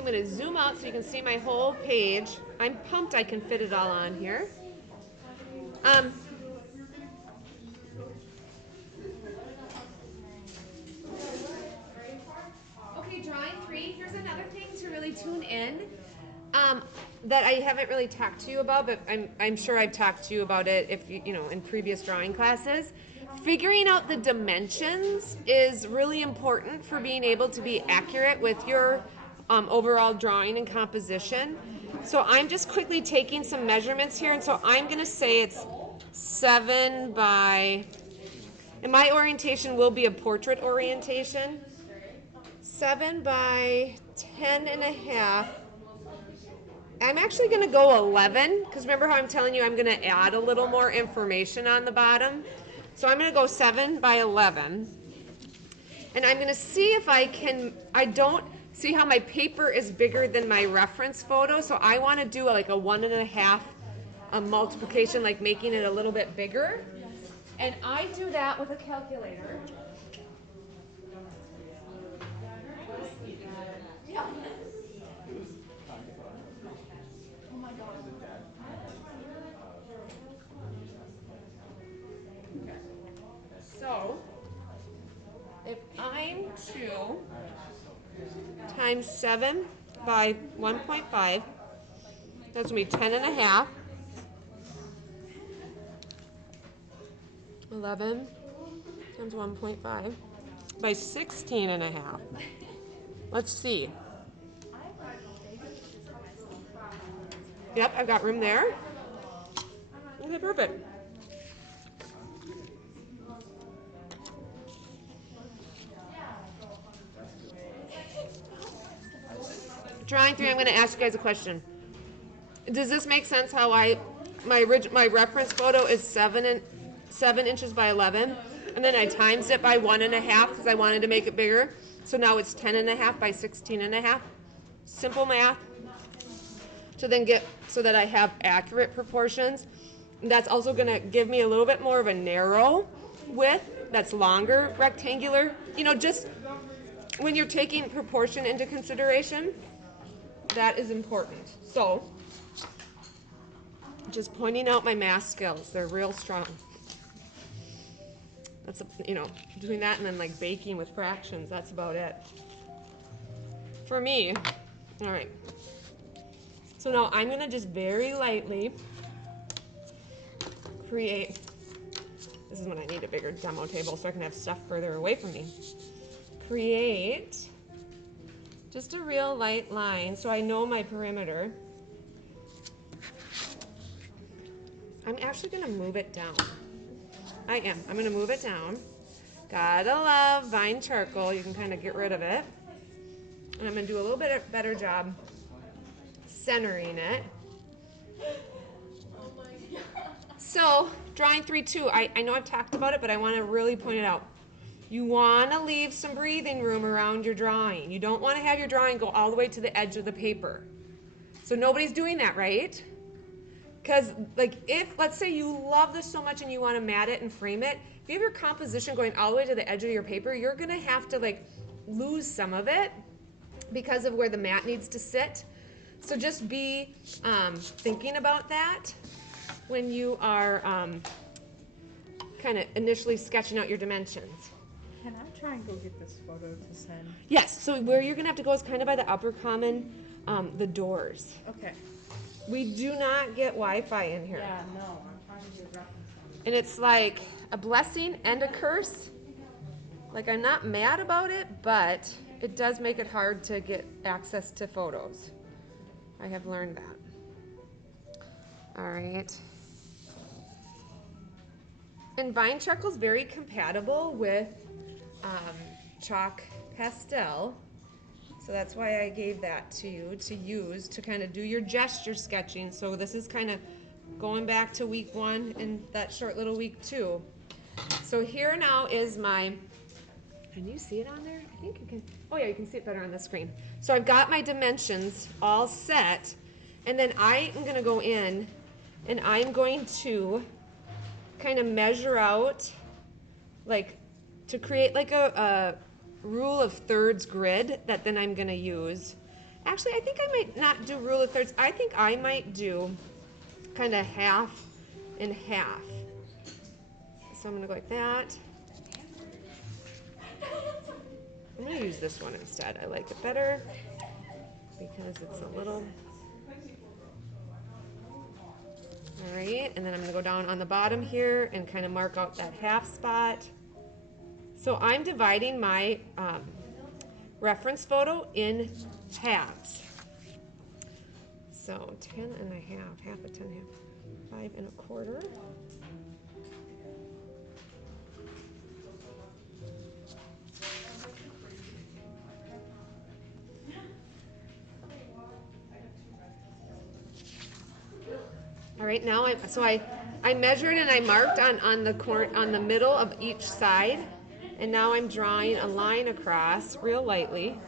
I'm going to zoom out so you can see my whole page. I'm pumped I can fit it all on here. Okay, drawing 3. Here's another thing to really tune in that I haven't really talked to you about, but I'm sure I've talked to you about it if you know in previous drawing classes. Figuring out the dimensions is really important for being able to be accurate with your overall drawing and composition. So I'm just quickly taking some measurements here, and so I'm going to say it's 7 by, and my orientation will be a portrait orientation. 7 by 10 and a half. I'm actually going to go 11 because remember how I'm telling you I'm going to add a little more information on the bottom. So I'm going to go 7 by 11. And I'm going to see if I can, I don't see how my paper is bigger than my reference photo. So I want to do like a 1.5 multiplication, like making it a little bit bigger. And I do that with a calculator. So if I'm 2 times 7 by 1.5, that's going to be 10 and a half. 11 times 1.5 by 16 and a half. Let's see. Yep, I've got room there. Okay, perfect. Drawing 3, I'm going to ask you guys a question. Does this make sense how my reference photo is 7 inches by 11, and then I times it by 1.5 because I wanted to make it bigger. So now it's 10 and a half by 16 and a half. Simple math to then get so that I have accurate proportions. And that's also going to give me a little bit more of a narrow width that's longer, rectangular. You know, just when you're taking proportion into consideration, that is important. So, just pointing out my math skills. They're real strong. That's, you know, doing that and then like baking with fractions, that's about it. For me, all right. So now I'm going to just very lightly create, this is when I need a bigger demo table so I can have stuff further away from me. Create just a real light line so I know my perimeter. I'm actually going to move it down. I'm going to move it down. Gotta love Vine charcoal. You can kind of get rid of it. And I'm going to do a little bit better job centering it. So, drawing 3 too. I know I've talked about it, but I want to really point it out. You want to leave some breathing room around your drawing. You don't want to have your drawing go all the way to the edge of the paper. So nobody's doing that, right? Because like if, let's say you love this so much and you want to mat it and frame it, if you have your composition going all the way to the edge of your paper, you're going to have to like lose some of it because of where the mat needs to sit. So just be thinking about that when you are kind of initially sketching out your dimensions. Can I try and go get this photo to send? Yes, so where you're going to have to go is kind of by the upper common, the doors. Okay. We do not get Wi-Fi in here. Yeah, no, I'm trying to get reference on it. And it's like a blessing and a curse. Like I'm not mad about it, but it does make it hard to get access to photos. I have learned that. All right. And Vine charcoal is very compatible with chalk pastel. So that's why I gave that to you to use to kind of do your gesture sketching. So this is kind of going back to week 1 and that short little week 2. So here now is my, can you see it on there? I think you can, oh yeah, you can see it better on the screen. So I've got my dimensions all set, and then I am going to go in and I'm going to kind of measure out, like to create like a rule of thirds grid that then I'm going to use. Actually, I think I might not do rule of thirds. I think I might do kind of half and half. So I'm gonna go like that. I'm gonna use this one instead. I like it better because it's a little. All right, and then I'm gonna go down on the bottom here and kind of mark out that half spot. So I'm dividing my reference photo in halves. So 10 and a half, half of 10, half, 5 and a quarter. All right, now I measured and I marked on the middle of each side, and now I'm drawing a line across real lightly.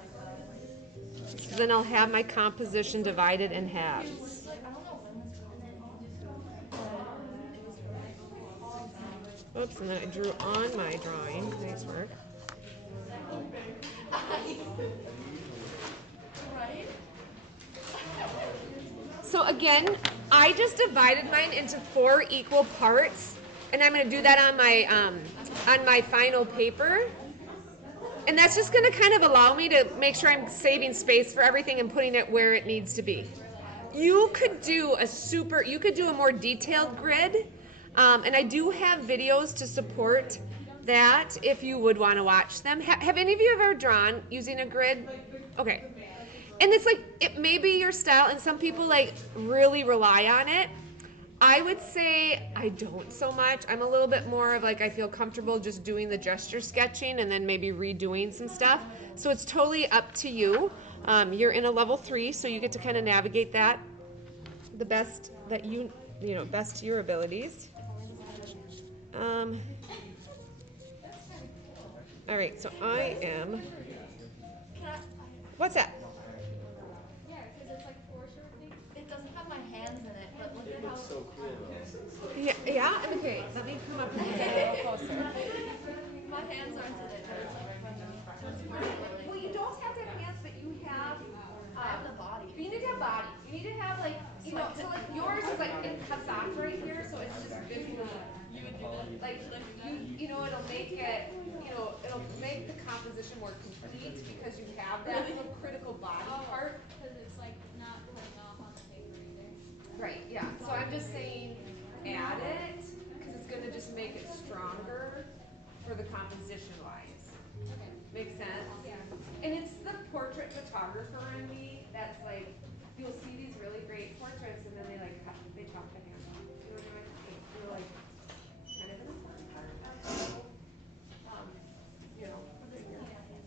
So then I'll have my composition divided in halves. Oops, and then I drew on my drawing. Nice work. So again, I just divided mine into 4 equal parts, and I'm going to do that on my final paper. And that's just going to kind of allow me to make sure I'm saving space for everything and putting it where it needs to be. You could do a more detailed grid, and I do have videos to support that if you would want to watch them. Have any of you ever drawn using a grid? Okay. And it's like, it may be your style, and some people like really rely on it. I would say I don't so much. I'm a little bit more of like, I feel comfortable just doing the gesture sketching and then maybe redoing some stuff. So it's totally up to you. You're in a level 3, so you get to kind of navigate that the best that best to your abilities. All right, so I am. What's that? Yeah, because it's like foreshortening. It doesn't have my hands in it, but look at how it's so cool though. Yeah. Okay. Let me come up and get a little closer. My hands aren't in it, but it's like Well, you don't have to have hands, but you have. I have the body. You need to have body. You need to have like so like yours is like it cuts off right here, so it's just visually. You would do that? Like it'll make it, it'll make the composition more complete because you have that little critical body part. Because it's like not cutting off on the paper either. Right, yeah. So I'm just saying add it because it's going to just make it stronger for the composition wise. Okay. Makes sense? Yeah. And it's the portrait photographer in me that's like, you'll see these really great portraits and then they chop the hands off. You know what I mean? You're like, kind of an important part of the whole, thing.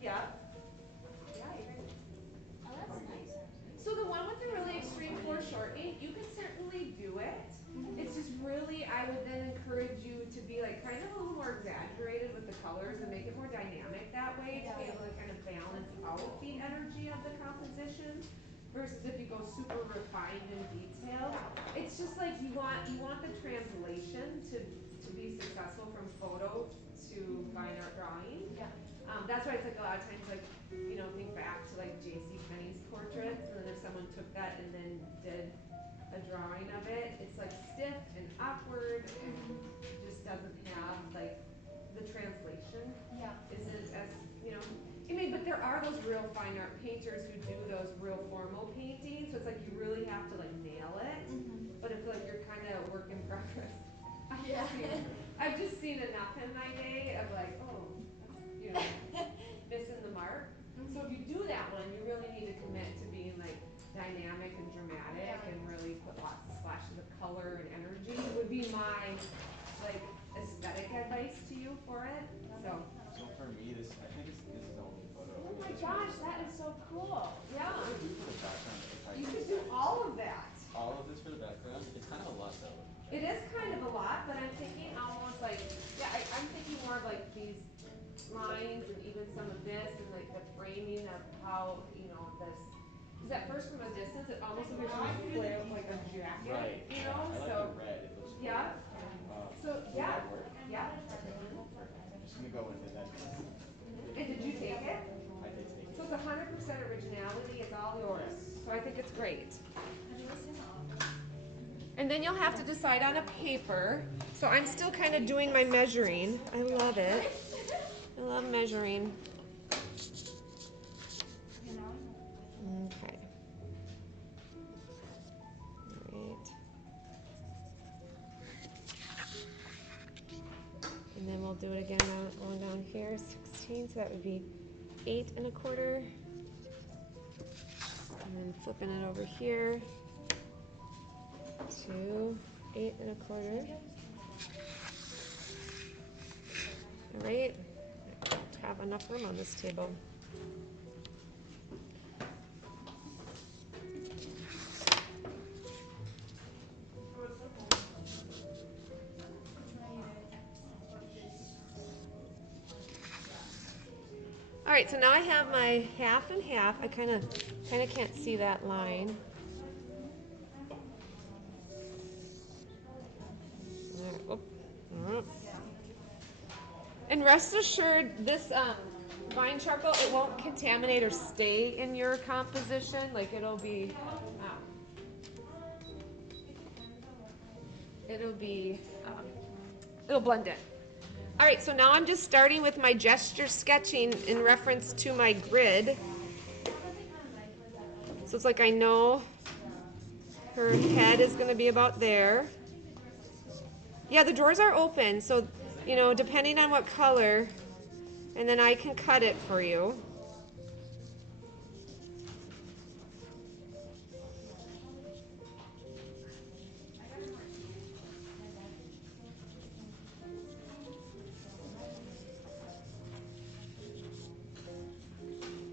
Yeah. Yeah, you guys. Oh, that's nice actually. So the one with the really extreme foreshortening, you can certainly do it. It's just really, I would then encourage you to be like kind of a little more exaggerated with the colors and make it more dynamic that way to be able to kind of balance out the energy of the composition. Versus if you go super refined and detailed, it's just like you want the translation to be successful from photo to fine art drawing. Yeah. That's why it's like a lot of times like, think back to like J.C. Penney's portraits, and then if someone took that and then did a drawing of it, it's like stiff and awkward and just doesn't have like the translation. Yeah. Isn't as but there are those real fine art painters who do those real formal paintings, so it's like you really have to like nail it. But I feel like you're kind of a work in progress. Yeah. I've just seen enough in my day of like, oh, that's, missing the mark. So if you do that one, you really need to commit to being like dynamic and dramatic and really put lots of splashes of color and energy. Would be my like aesthetic advice to you for it. So for me, I think this is the only photo. Oh my gosh, that is so cool. Yeah. What do I do for the background if I You use could do that? all of that. All of this for the background? It's kind of a lot though. It is kind of a lot, but I'm thinking almost like, I'm thinking more of like these lines and even some of this and like the framing of how, this, because at first from a distance, it almost looks like she's flare like a jacket, Right. I like the red. It looks cool. Yeah. So, Will that work? Yeah. Perfect. I'm just gonna go into that piece. And did you take it? I did take So it. it's 100% originality is all yours. So I think it's great. Have you ever seen The Office? And then you'll have to decide on a paper. So I'm still kind of doing my measuring. I love it. I love measuring. Okay, now I know. Okay. All right. And then we'll do it again on down here, 16, so that would be 8 1/4. And then flipping it over here to 8 1/4. All right, I have enough room on this table. All right, so now I have my 1/2 and 1/2. I kind of can't see that line. All right, whoop. All right. And rest assured, this vine charcoal, it won't contaminate or stay in your composition. Like it'll be it'll blend in. All right, so now I'm just starting with my gesture sketching in reference to my grid. So it's like I know her head is going to be about there. Yeah, the drawers are open, so, you know, depending on what color, and then I can cut it for you.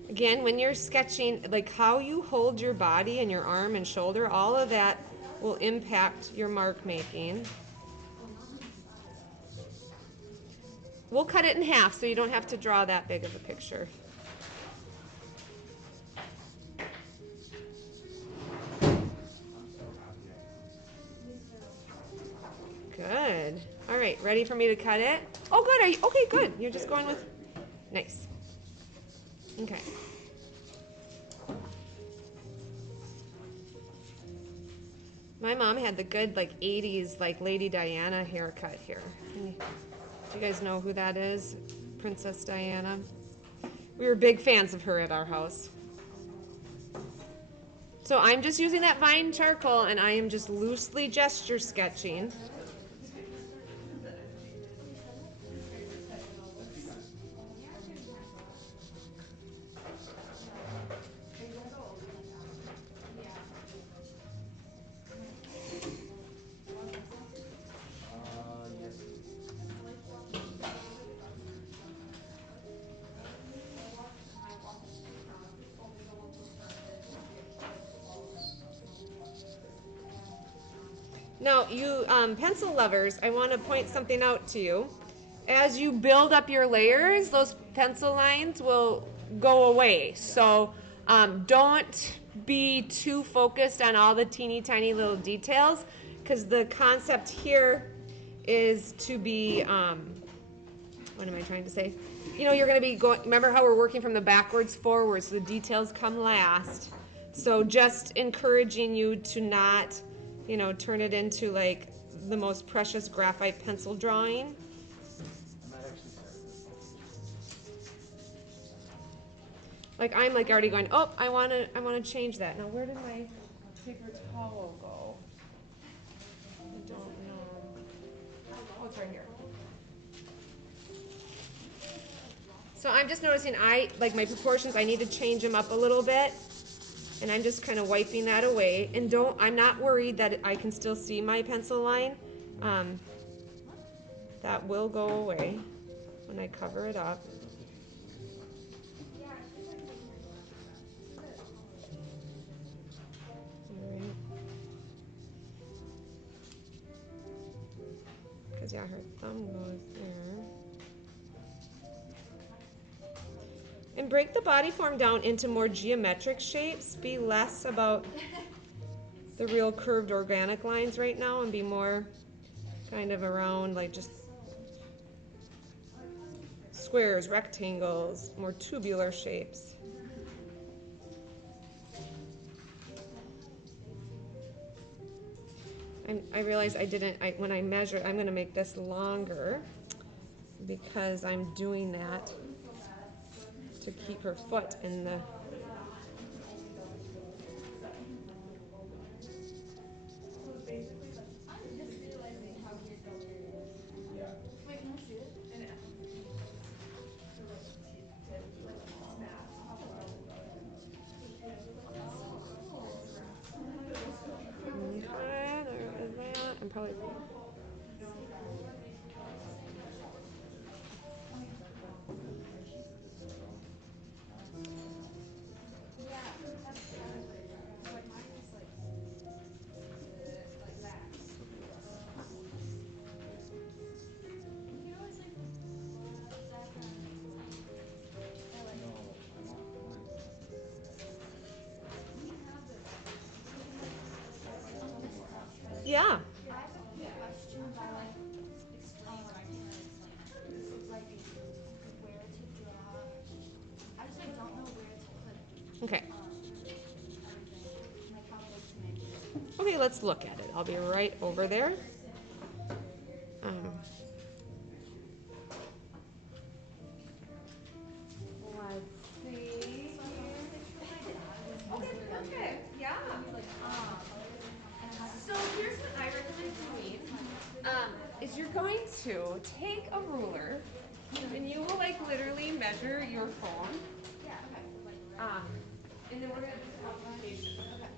Again, when you're sketching, like how you hold your body and your arm and shoulder, all of that will impact your mark making. We'll cut it in half so you don't have to draw that big of a picture. Good. All right, ready for me to cut it? Oh, good. Are you okay? Good. You're just going with nice. Okay. My mom had the good like 80s like Lady Diana haircut here. Do you guys know who that is? Princess Diana. We were big fans of her at our house. So I'm just using that vine charcoal and I am just loosely gesture sketching. Yes, please. Now, you pencil lovers, I want to point something out to you. As you build up your layers, those pencil lines will go away. So don't be too focused on all the teeny tiny little details, because the concept here is to be, what am I trying to say? You know, you're going to be going, remember how we're working from the backwards forwards, so the details come last. So just encouraging you to not, you know, turn it into like the most precious graphite pencil drawing. I might actually start with Like I'm like already going, oh, I want to change that. Now where did my paper towel go? I don't know. Oh, it's right here. So I'm just noticing like my proportions, I need to change them up a little bit. And I'm just kind of wiping that away. And I'm not worried that I can still see my pencil line. That will go away when I cover it up. Because yeah, her thumb goes there. And break the body form down into more geometric shapes. Be less about the real curved organic lines right now and be more kind of around like just squares, rectangles, more tubular shapes. I realized I didn't, when I measured, I'm gonna make this longer because I'm doing that to keep her foot in the. I'm just realizing how weird the hair is. Yeah. Wait, can I see it? And it has to be the right tip, like snap. So she has like Okay, there is that. I'm probably. Yeah, that's kind of what it is. Cause like mine is like that. You can always like blow it up back on explain. Or like No, I want to explain we have this. We can like I have like a little more abstract. Yeah. I have a question about explain, but I can't really explain it. Like where to draw. I just like don't know where to put Okay. everything. Like how big to make it. Okay, let's look at it. I'll be right over there. Let's see. So I found this picture of my dad when he was Okay, really perfect. Yeah. like and it has So here's what I recommend doing. Is you're going to take a ruler and you will like literally measure your phone. yeah, okay. Like And then we're gonna do some multiplication. okay.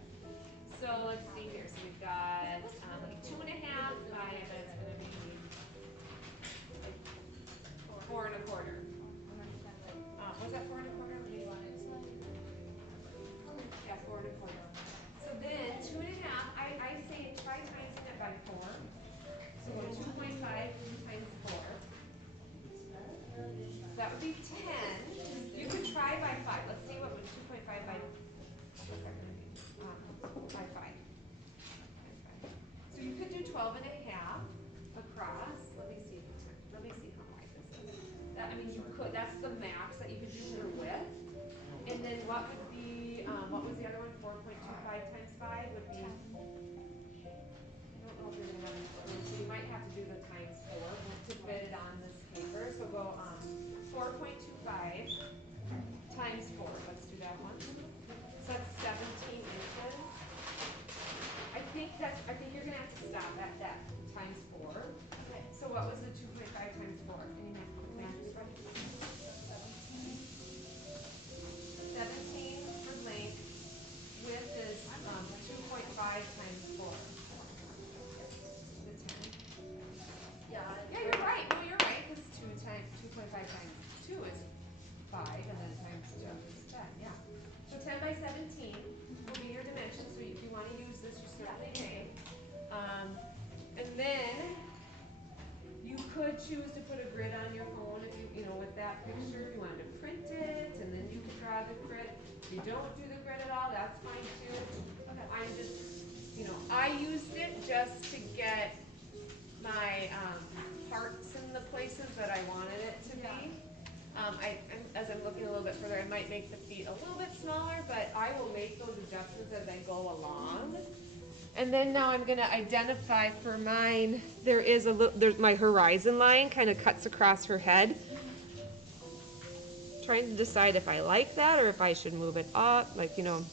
So let's see here. So we've got like 2.5 by, I bet it's gonna be like 4 1/4. And then times like Was that 4 1/4? Let me you want it to like Yeah, 4 1/4. So then 2.5, I say try timesing it by 4. So go 2.5 times 4. That would be 10. You could try by 5. Let's see what would 2.5 by, what's that going to be? By 5. Times 5. So you could do 12.5 across. Let me see how wide this is. That, I mean, you could, that's the max that you could do for width. And then what would be, what was the other one? 4.25 times 5 would be, 10. I don't know if you're going to have enough room, so you might have to do the times 4 to fit it on this paper. So go 4.25 times 4. Let's do that one. So that's 17 inches. I think you're going to have to stop at that times 4. Okay. So what was the 2.5 times 4? Any math? 17. 17 for length. Width is 2.5 times 4. The 10. Yeah. Yeah, you're right. No, you're right. Because 2.5 times 2 is 5, and then times 2 is 10. Yeah. So 10 by 17 will be your dimension. So if you want to use this, you certainly may. And then you could choose to put a grid on your phone if you know, with that picture, if you wanted to print it, and then you could draw the grid. If you don't do the grid at all, that's fine too. Okay. I'm just, I used it just to get my parts in the places that I wanted it to be. As I'm looking a little bit further, I might make the feet a little bit smaller, but I will make those adjustments as I go along. And then now I'm going to identify for mine, there is there's my horizon line kind of cuts across her head. Trying to decide if I like that or if I should move it up, so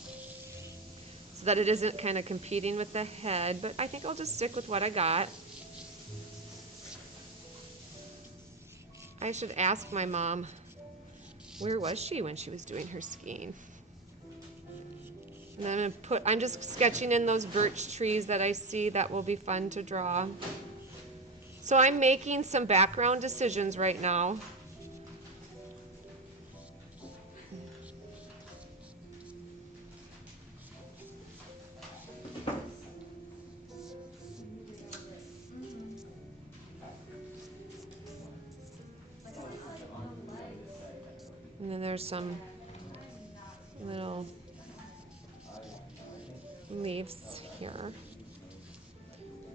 that it isn't kind of competing with the head, but I think I'll just stick with what I got. I should ask my mom, where was she when she was doing her skiing? And I'm just sketching in those birch trees that I see that will be fun to draw. So I'm making some background decisions right now. And then there's some little leaves here.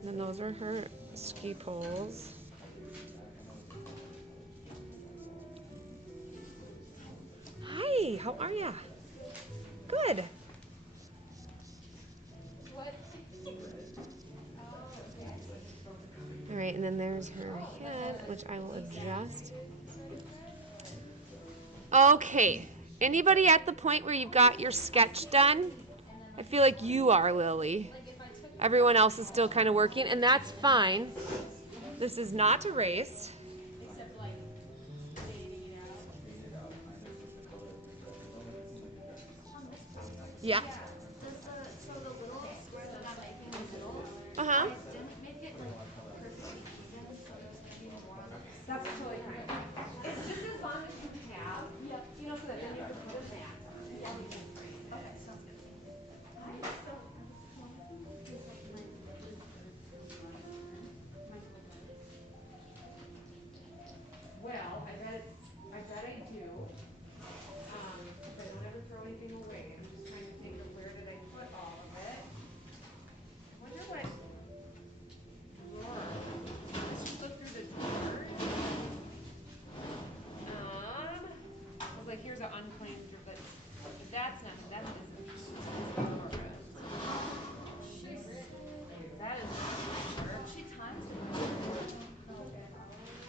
And then those are her ski poles. Hi, how are ya? Good. What? and then there's her head, which I will adjust. Okay, anybody at the point where you've got your sketch done? I feel like you are, Lily. Everyone else is still kind of working, and that's fine. This is not a race. Except like fading it out. Fading it out kind of with the color of your dress. It'll make it seem like your dress is On this page? Yeah. So the little square that I'm making in the middle, Uh-huh. I didn't make it like perfectly even, so there's gonna be more on this. That's totally fine. It's just as long as you have, Yep. you know, so that then you can put a mat on it. Yeah. You can frame it. Okay, sounds good. Well, I bet I do. If I don't ever throw anything away. I'm just trying to think of where did I put all of it. I wonder what drawer. Let's just look through the drawers. I was like, here's an unclaimed drawer, but that's not, that isn't drawer. That is not a drawer. She times it.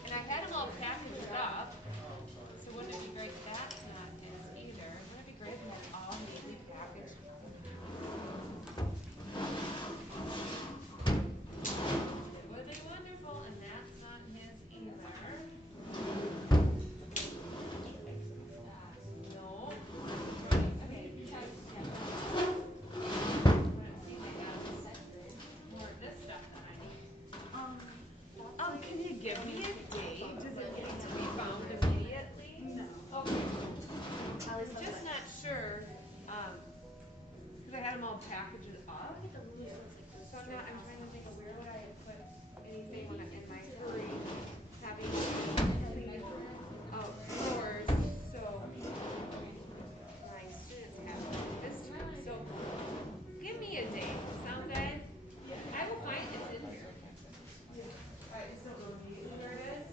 And I had them all packaged up. So wouldn't it be great? That's not his either. Wouldn't it be great if it was all neatly packaged up? It would be wonderful, and that's not his either. No. Okay. Wouldn't seem to have more of this stuff that I need. Can you give me a date? Does it need to be found immediately? No. Okay. I'm just not sure, because I had them all packaged up. So I'm trying to think of where would I have put anything when in my hurry, having clean drawers. So my students have this time. So give me a date. Sound good? I will find it in here. I just don't know immediately where it is.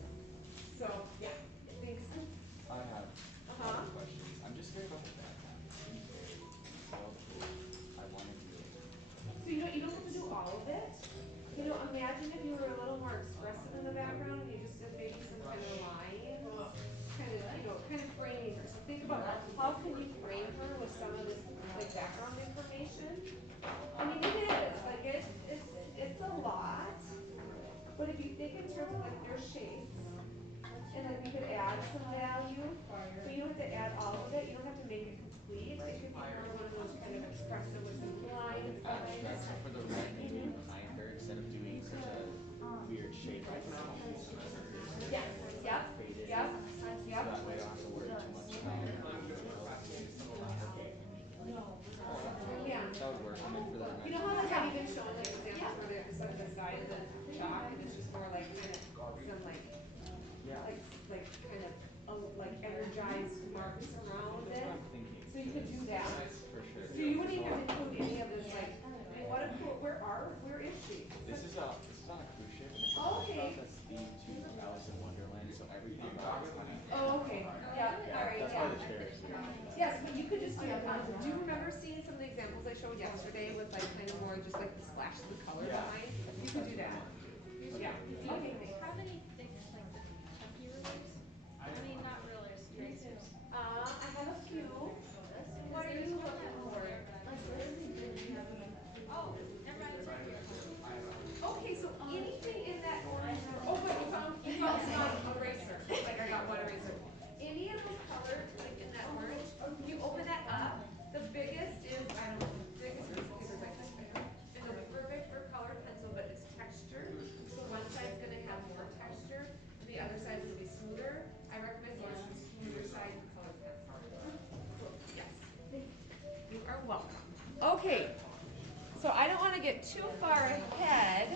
So yeah, thanks. I have some questions. I'm just scared about the background. It seems very detailed. I want to do it. So you don't have to do all of it. You know, imagine if you were a little more expressive in the background and you just did maybe some kind of lines, kind of framing her. So think about how can you frame her with some of this like background information. I mean, it is like it's a lot, but if you think in terms of like their shapes. And then we could add some value, but you don't have to add all of it. You don't have to make it complete. It could be more one of those kind of expressive with some lines behind it. So for the red, maybe behind her instead of doing such a weird shape like normal some of hers. Yeah. Yep. Faded. Yep. So Yep. that way I don't have to worry too much about okay. Yeah. That would work. And then for the You know how like I've even shown like examples where they're just like the side of the chalk and it's just more like kind of some yeah. like kind of like energized marks around That's it. what I'm thinking. So you could do that. For sure. So you wouldn't even include any of this like, I mean, what a cool. Where is she? This is on a cruise ship and it's a Oh, bus okay. stop that's themed to Alice in Wonderland. So everything about it's kind of Oh, okay. Yeah. All right. that's why the chair is here. Yes, but you could just do. Do you remember seeing some of the examples I showed yesterday with like kind of more just like the splashes of color behind? You could do that. Yeah. Okay. Thanks. How many thick, like the chunky rulers? I mean, not rulers, erasers. I have a few. What are you looking for? Oh, never mind, it's right here. Okay, so anything in that orange. Oh, good, you found one eraser. Like I got one eraser. Any of those colors, like in that orange, if you open that up, the biggest is I don't know, the biggest piece of paper is like this big, and it'll be perfect for colored pencil, but it's textured. So one side's gonna have more texture, and the other side's gonna be smoother. I recommend going to the smoother side for colored pencil. So yes, you are welcome. Okay. So I don't want to get too far ahead.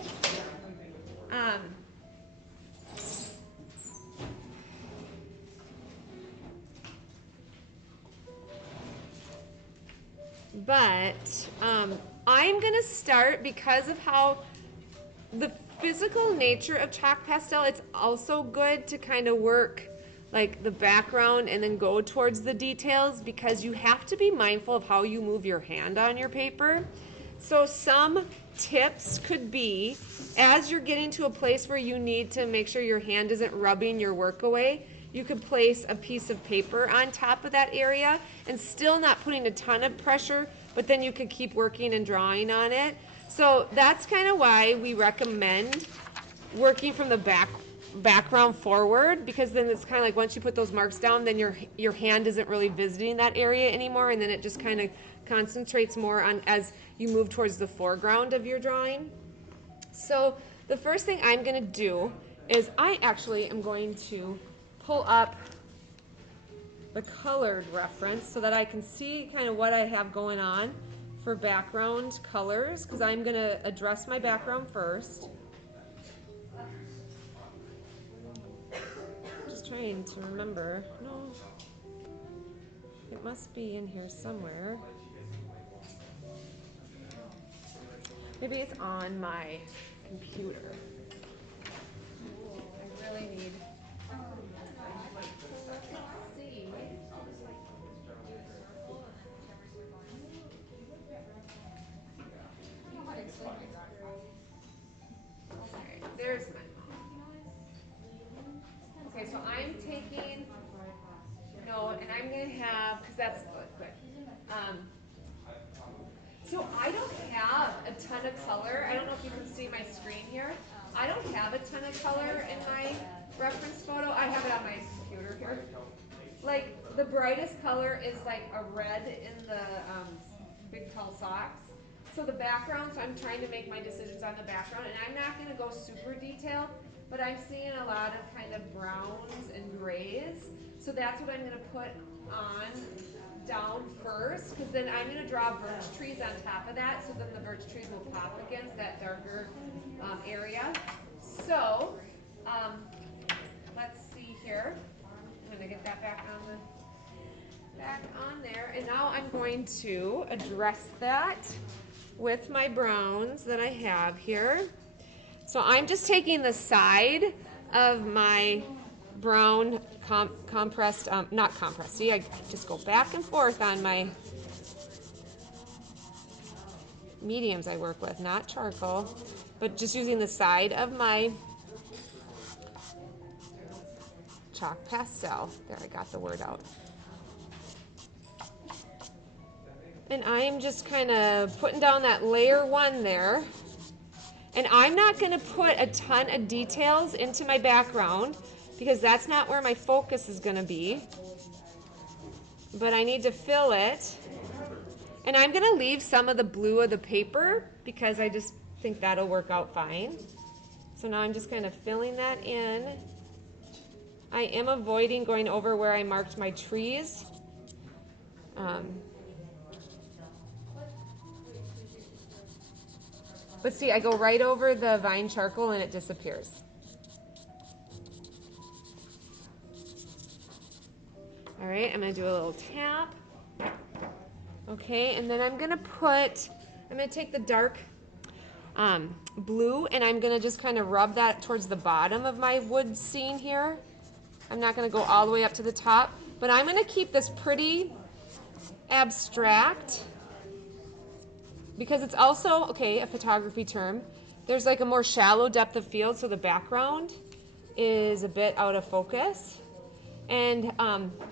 But I'm going to start because of how the physical nature of chalk pastel, it's also good to kind of work like the background and then go towards the details because you have to be mindful of how you move your hand on your paper. So some tips could be, as you're getting to a place where you need to make sure your hand isn't rubbing your work away, you could place a piece of paper on top of that area and still not putting a ton of pressure, but then you could keep working and drawing on it. So that's kind of why we recommend working from the background forward, because then it's kind of like once you put those marks down, then your hand isn't really visiting that area anymore, and then it just kind of concentrates more on as you move towards the foreground of your drawing. So the first thing I'm going to do is I actually am going to pull up the colored reference so that I can see kind of what I have going on for background colors, because I'm going to address my background first. Just trying to remember. No, it must be in here somewhere. Maybe it's on my computer. I really need. See. There's my. Okay, so I'm taking note, and I'm going to have, because that's good. So I don't have a ton of color. I don't know if you can see my screen here. I don't have a ton of color in my reference photo. I have it on my computer here. Like, the brightest color is like a red in the big tall socks. So the background, so I'm trying to make my decisions on the background, and I'm not going to go super detailed, but I'm seeing a lot of kind of browns and grays. So that's what I'm going to put on down first, because then I'm going to draw birch trees on top of that, so then the birch trees will pop against that darker area. So let's see here. I'm going to get that back on there, and now I'm going to address that with my browns that I have here. So I'm just taking the side of my brown compressed, not compressed, see, I just go back and forth on my mediums I work with, not charcoal, but just using the side of my chalk pastel. There, I got the word out. And I am just kind of putting down that layer one there. And I'm not going to put a ton of details into my background because that's not where my focus is going to be. But I need to fill it. And I'm going to leave some of the blue of the paper because I just think that'll work out fine. So now I'm just kind of filling that in. I am avoiding going over where I marked my trees. But see, I go right over the vine charcoal and it disappears. All right, I'm gonna do a little tap. Okay, and then I'm gonna take the dark blue, and I'm gonna just kind of rub that towards the bottom of my wood scene here. I'm not gonna go all the way up to the top, but I'm gonna keep this pretty abstract because it's also, okay, a photography term. There's like a more shallow depth of field, so the background is a bit out of focus. And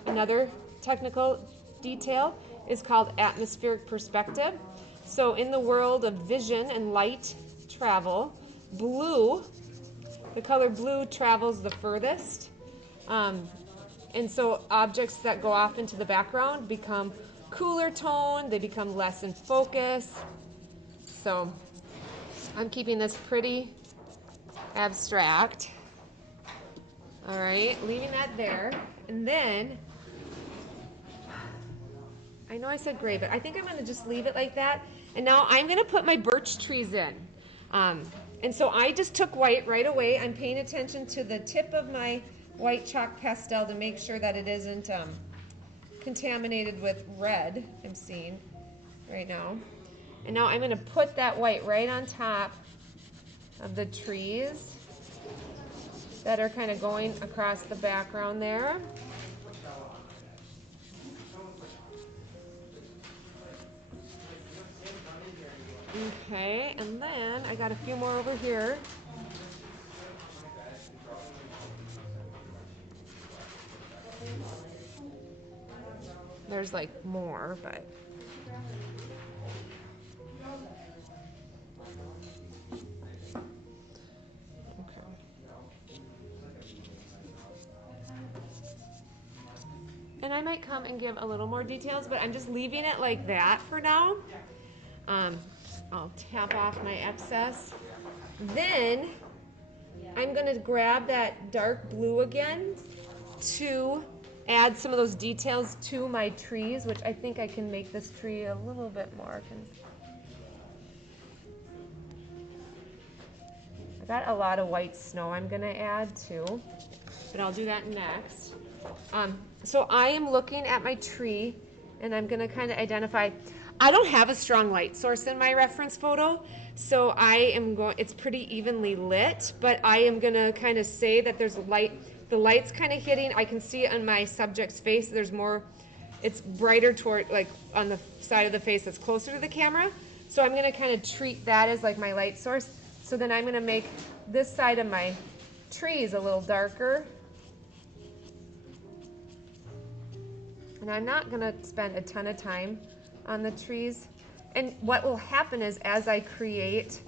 another technical detail is called atmospheric perspective. So in the world of vision and light travel, blue, the color blue travels the furthest. And so objects that go off into the background become cooler tone, they become less in focus. So I'm keeping this pretty abstract. All right, leaving that there. And then, I know I said gray, but I think I'm gonna just leave it like that. And now I'm gonna put my birch trees in. And so I just took white right away. I'm paying attention to the tip of my white chalk pastel to make sure that it isn't contaminated with red, I'm seeing right now. And now I'm gonna put that white right on top of the trees that are kind of going across the background there. Okay, and then I got a few more over here. There's like more, but. Okay. And I might come and give a little more details, but I'm just leaving it like that for now. Um, I'll tap off my excess. Then I'm gonna grab that dark blue again to add some of those details to my trees, which I think I can make this tree a little bit more. I got a lot of white snow I'm gonna add too, but I'll do that next. So I am looking at my tree and I'm gonna kind of identify, I don't have a strong light source in my reference photo, so I am going, it's pretty evenly lit, but I am gonna kind of say that there's light, the light's kind of hitting, I can see it on my subject's face, there's more, it's brighter toward, like on the side of the face that's closer to the camera, so I'm gonna kind of treat that as like my light source. So then I'm gonna make this side of my trees a little darker. And I'm not gonna spend a ton of time on the trees. And what will happen is as I create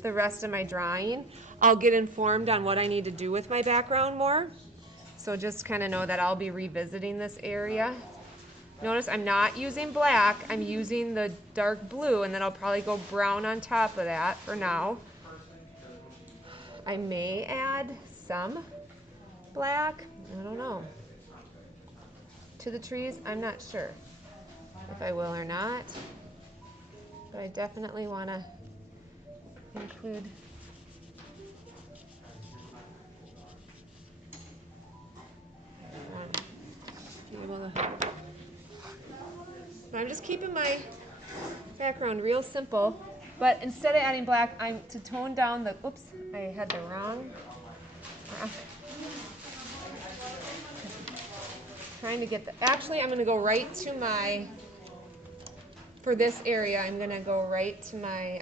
the rest of my drawing, I'll get informed on what I need to do with my background more. So just kind of know that I'll be revisiting this area. Notice I'm not using black, I'm using the dark blue, and then I'll probably go brown on top of that for now. I may add some black, I don't know, to the trees. I'm not sure if I will or not, but I definitely want to include be able to. I'm just keeping my background real simple, but instead of adding black, I'm to tone down the, oops, I had the wrong, trying to get the, actually I'm going to go right to my, for this area, I'm going to go right to my,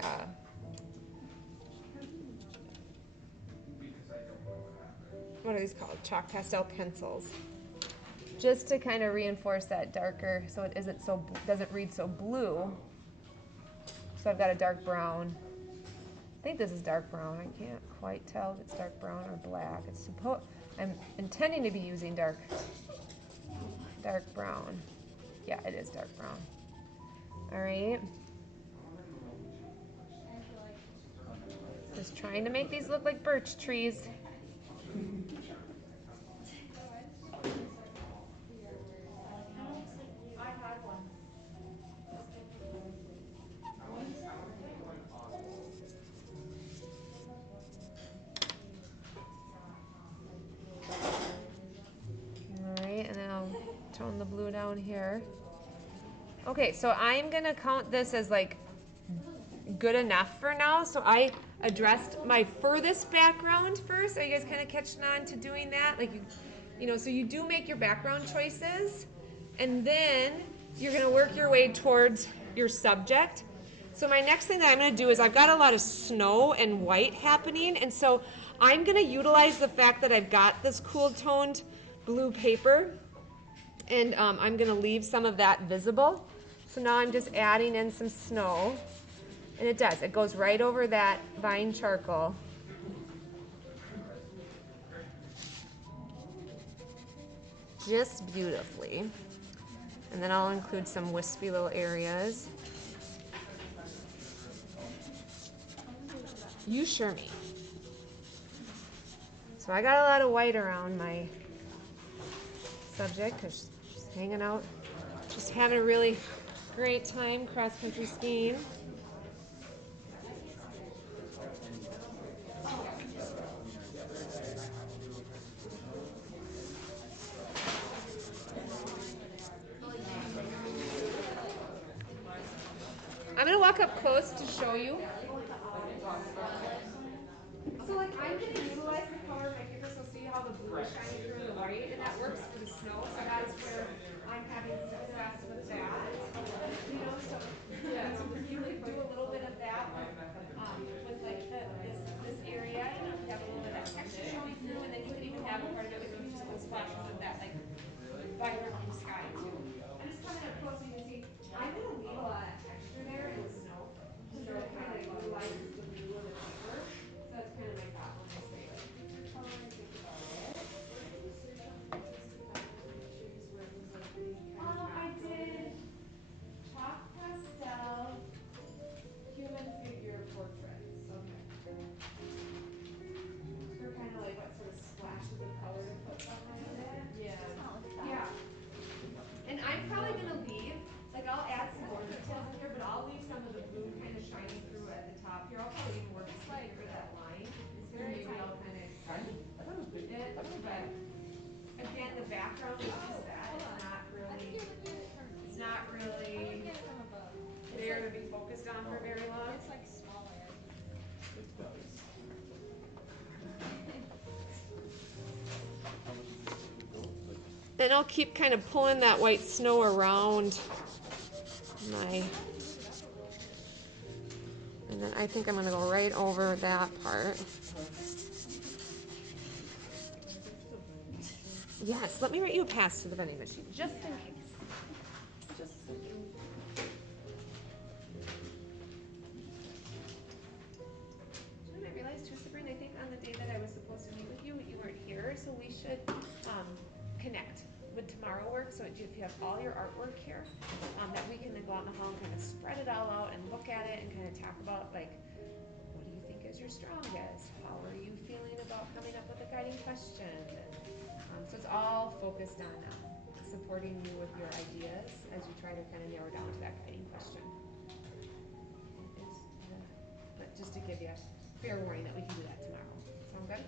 what are these called? Chalk pastel pencils. Just to kind of reinforce that darker so it isn't so, doesn't read so blue. So I've got a dark brown. I think this is dark brown. I can't quite tell if it's dark brown or black. It's I'm intending to be using dark brown. Yeah, it is dark brown. All right. Just trying to make these look like birch trees. I had one. All right, and then I'll tone the blue down here. Okay, so I'm gonna count this as like good enough for now. So I addressed my furthest background first. Are you guys kind of catching on to doing that? Like you know, so you do make your background choices, and then you're gonna work your way towards your subject. So my next thing that I'm gonna do is I've got a lot of snow and white happening, and so I'm gonna utilize the fact that I've got this cool toned blue paper, and I'm gonna leave some of that visible. So now I'm just adding in some snow. And it does. It goes right over that vine charcoal. Just beautifully. And then I'll include some wispy little areas. You sure me. So I got a lot of white around my subject because she's hanging out, just having a really great time cross-country skiing. I'm gonna walk up close to show you. So like I'm gonna utilize the color of my paper, so see how the blue is shining through the white, and that works for the snow, so that's where I'm having success with that. You know, so you could do a little bit of that. Then I'll keep kind of pulling that white snow around my, and then I think I'm gonna go right over that part. Yes, let me write you a pass to the vending machine, just in case. Just in case. You know what I realized too, Sabrina? I think on the day that I was supposed to meet with you, you weren't here, so we should connect. Would tomorrow work? So if you have all your artwork here, that we can then go out in the hall and kind of spread it all out and look at it and kind of talk about like, what do you think is your strongest? How are you feeling about coming up with a guiding question? And, so it's all focused on supporting you with your ideas as you try to kind of narrow down to that guiding question. But just to give you a fair warning that we can do that tomorrow. Sound good?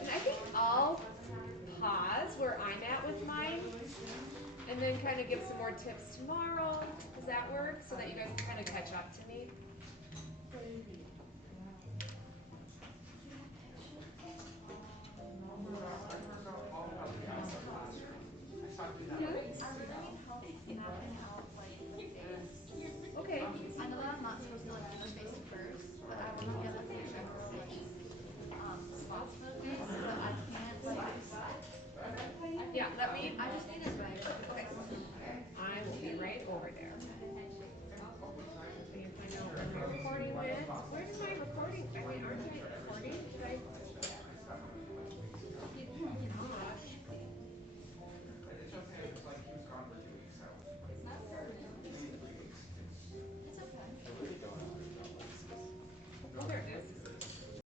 And I think I'll pause where I'm at with mine and then kind of give some more tips tomorrow. Does that work? So that you guys can kind of catch up to me?